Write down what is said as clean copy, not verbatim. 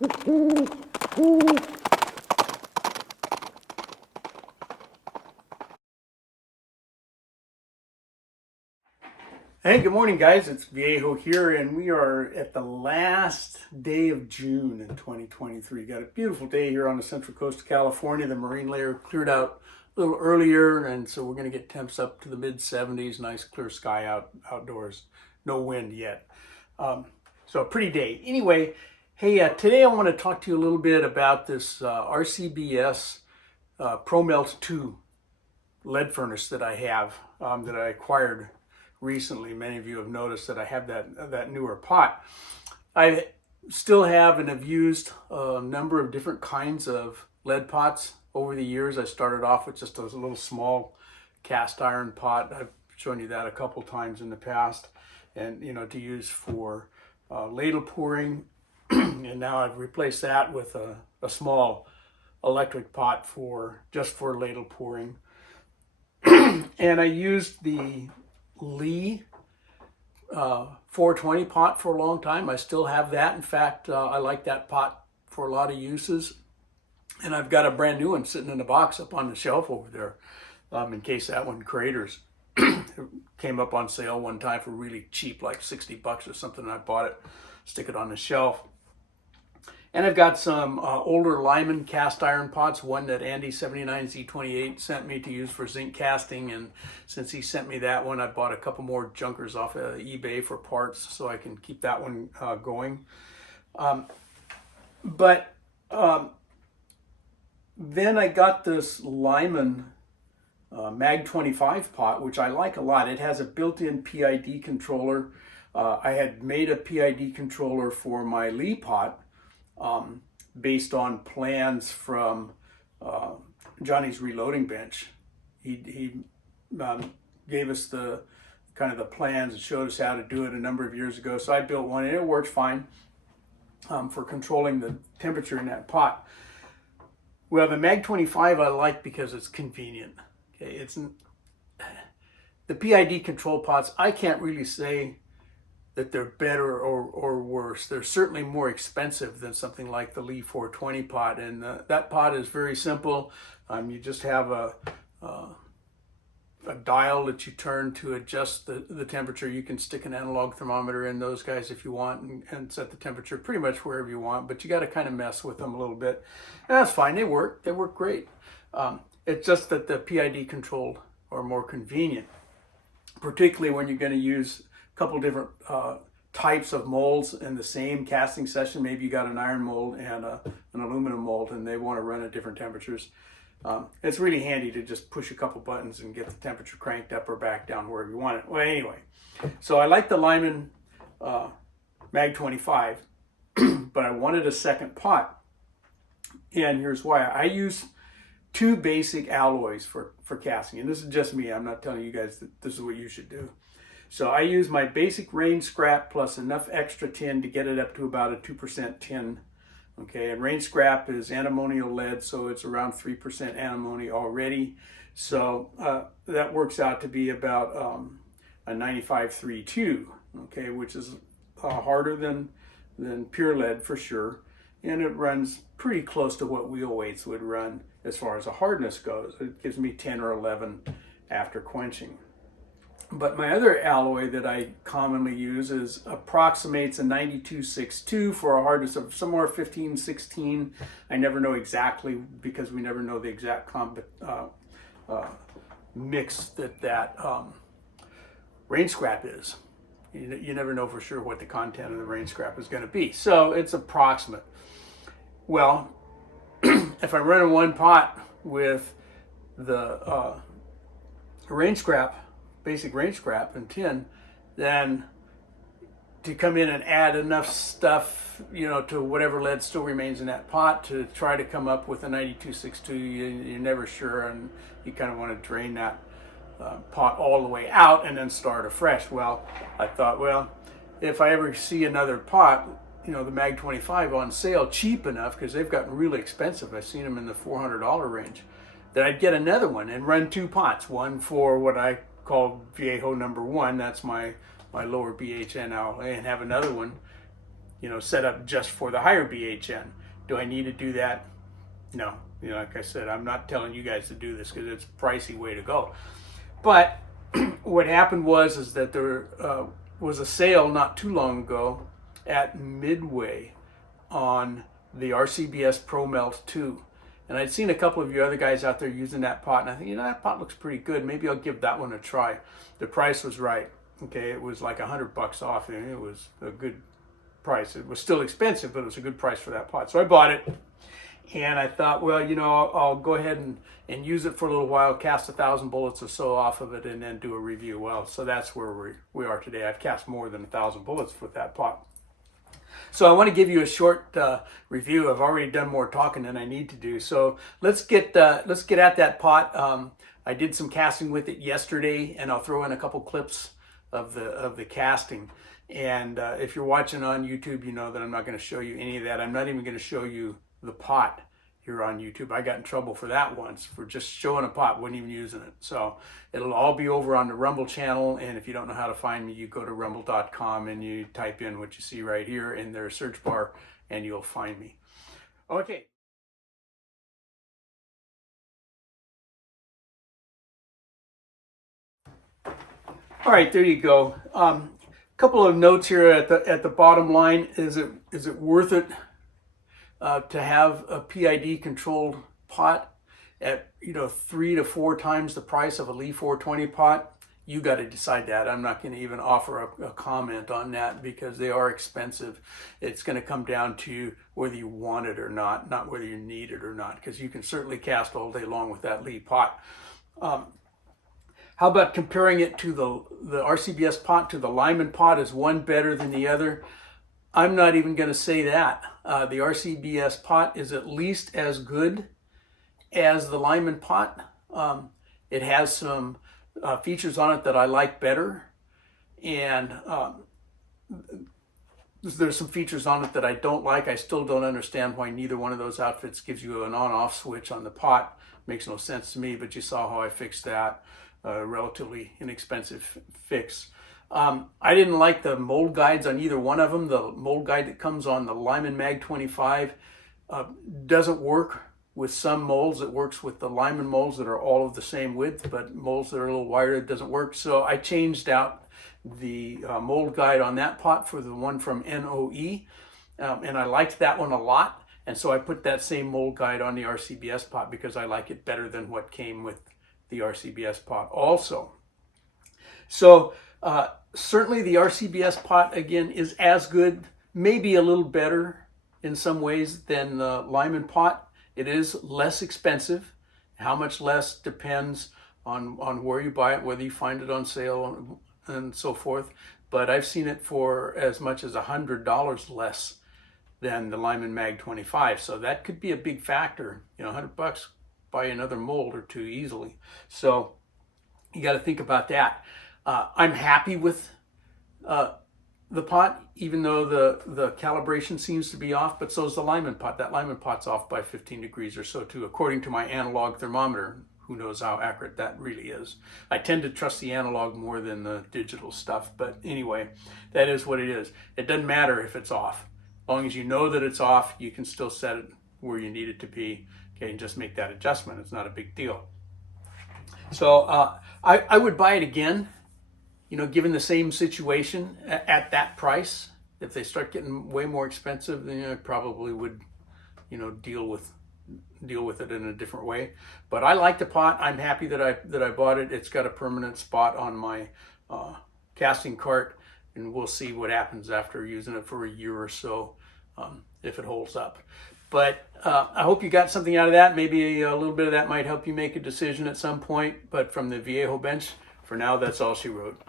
Hey, good morning, guys. It's Viejo here, and we are at the last day of June in 2023. Got a beautiful day here on the central coast of California. The marine layer cleared out a little earlier, and so we're going to get temps up to the mid 70s. Nice clear sky outdoors. No wind yet. So a pretty day. Anyway, hey, today I want to talk to you a little bit about this RCBS PRO MELT 2 lead furnace that I have, that I acquired recently. Many of you have noticed that I have that newer pot. I still have and have used a number of different kinds of lead pots over the years. I started off with just a little small cast iron pot. I've shown you that a couple times in the past, and to use for ladle pouring. And now I've replaced that with a small electric pot just for ladle pouring. And I used the Lee 420 pot for a long time. I still have that. In fact, I like that pot for a lot of uses. And I've got a brand new one sitting in the box up on the shelf over there, in case that one craters. It came up on sale one time for really cheap, like 60 bucks or something, and I bought it, stick it on the shelf. And I've got some older Lyman cast iron pots, one that Andy79Z28 sent me to use for zinc casting. And since he sent me that one, I bought a couple more junkers off of eBay for parts so I can keep that one going. Then I got this Lyman Mag 25 pot, which I like a lot. It has a built-in PID controller. I had made a PID controller for my Lee pot, based on plans from Johnny's Reloading Bench. He gave us the plans and showed us how to do it a number of years ago. So I built one, and it worked fine for controlling the temperature in that pot. Well, the Mag 25 I like because it's convenient. Okay, it's the PID control pots. I can't really say that they're better or worse. They're certainly more expensive than something like the Lee 420 pot, and that pot is very simple. You just have a dial that you turn to adjust the temperature. You can stick an analog thermometer in those guys if you want, and set the temperature pretty much wherever you want, but you got to kind of mess with them a little bit. And that's fine. They work great. It's just that the PID controlled are more convenient, particularly when you're going to use couple different types of molds in the same casting session. Maybe you got an iron mold and an aluminum mold, and they want to run at different temperatures. It's really handy to just push a couple buttons and get the temperature cranked up or back down wherever you want it. Well, anyway, so I like the Lyman Mag 25, but I wanted a second pot, and here's why. I use two basic alloys for casting, and this is just me. I'm not telling you guys that this is what you should do. So I use my basic rain scrap plus enough extra tin to get it up to about a 2% tin. Okay, and rain scrap is antimonial lead, so it's around 3% antimony already. So that works out to be about a 9532, okay, which is harder than pure lead for sure. And it runs pretty close to what wheel weights would run as far as the hardness goes. It gives me 10 or 11 after quenching. But my other alloy that I commonly use approximates a 9262 for a hardness of somewhere 15, 16. I never know exactly, because we never know the exact mix that rain scrap is. You never know for sure what the content of the rain scrap is going to be. So it's approximate. Well, if I'm running one pot with the rain scrap, basic rain scrap and tin, then to come in and add enough stuff, to whatever lead still remains in that pot to try to come up with a 9262, you're never sure, and you kind of want to drain that pot all the way out and then start afresh. Well, I thought, well, if I ever see another pot, the Mag 25 on sale cheap enough, because they've gotten really expensive. I've seen them in the $400 range, that I'd get another one and run two pots, one for what I called Viejo number 1, that's my lower BHN alloy, and have another one set up just for the higher BHN. Do I need to do that? No. Like I said, I'm not telling you guys to do this because it's a pricey way to go. But what happened is that there was a sale not too long ago at Midway on the RCBS Pro Melt 2. And I'd seen a couple of you other guys out there using that pot, and I think, that pot looks pretty good. Maybe I'll give that one a try. The price was right. Okay, it was like $100 off, and it was a good price. It was still expensive, but it was a good price for that pot. So I bought it, and I thought, well, I'll go ahead and use it for a little while, cast 1,000 bullets or so off of it, and then do a review. Well, so that's where we are today. I've cast more than 1,000 bullets with that pot. So I want to give you a short review. I've already done more talking than I need to do. So let's get at that pot. I did some casting with it yesterday, and I'll throw in a couple clips of the casting. And if you're watching on YouTube, you know that I'm not going to show you any of that. I'm not even going to show you the pot here on YouTube. I got in trouble for that once, for just showing a pot, wasn't even using it. So it'll all be over on the Rumble channel, and if you don't know how to find me, you go to rumble.com and you type in what you see right here in their search bar, and you'll find me. Okay. All right, there you go. Couple of notes here at the bottom line. Is it worth it to have a PID controlled pot at 3 to 4 times the price of a Lee 420 pot? You got to decide that. I'm not going to even offer a comment on that because they are expensive. It's going to come down to whether you want it or not whether you need it or not, because you can certainly cast all day long with that Lee pot. How about comparing it to the RCBS pot to the Lyman pot? Is one better than the other? I'm not even going to say that. The RCBS pot is at least as good as the Lyman pot. It has some features on it that I like better, and there's some features on it that I don't like. I still don't understand why neither one of those outfits gives you an on-off switch on the pot. Makes no sense to me, but you saw how I fixed that. Relatively inexpensive fix. I didn't like the mold guides on either one of them. The mold guide that comes on the Lyman Mag 25 doesn't work with some molds. It works with the Lyman molds that are all of the same width, but molds that are a little wider, it doesn't work. So I changed out the mold guide on that pot for the one from NOE, and I liked that one a lot. And so I put that same mold guide on the RCBS pot because I like it better than what came with the RCBS pot also. So certainly the RCBS pot, again, is as good, maybe a little better in some ways than the Lyman pot. It is less expensive. How much less depends on where you buy it, whether you find it on sale and so forth. But I've seen it for as much as $100 less than the Lyman Mag 25. So that could be a big factor. $100, buy another mold or two easily. So you got to think about that. I'm happy with the pot, even though the calibration seems to be off, but so is the Lyman pot. That Lyman pot's off by 15 degrees or so too, according to my analog thermometer. Who knows how accurate that really is. I tend to trust the analog more than the digital stuff, but anyway, that is what it is. It doesn't matter if it's off. As long as you know that it's off, you can still set it where you need it to be. Okay, and just make that adjustment. It's not a big deal. So I would buy it again, given the same situation at that price. If they start getting way more expensive, then I probably would, deal with it in a different way. But I like the pot. I'm happy that I bought it. It's got a permanent spot on my casting cart, and we'll see what happens after using it for a year or so, if it holds up. But I hope you got something out of that. Maybe a little bit of that might help you make a decision at some point. But from the Viejo bench, for now, that's all she wrote.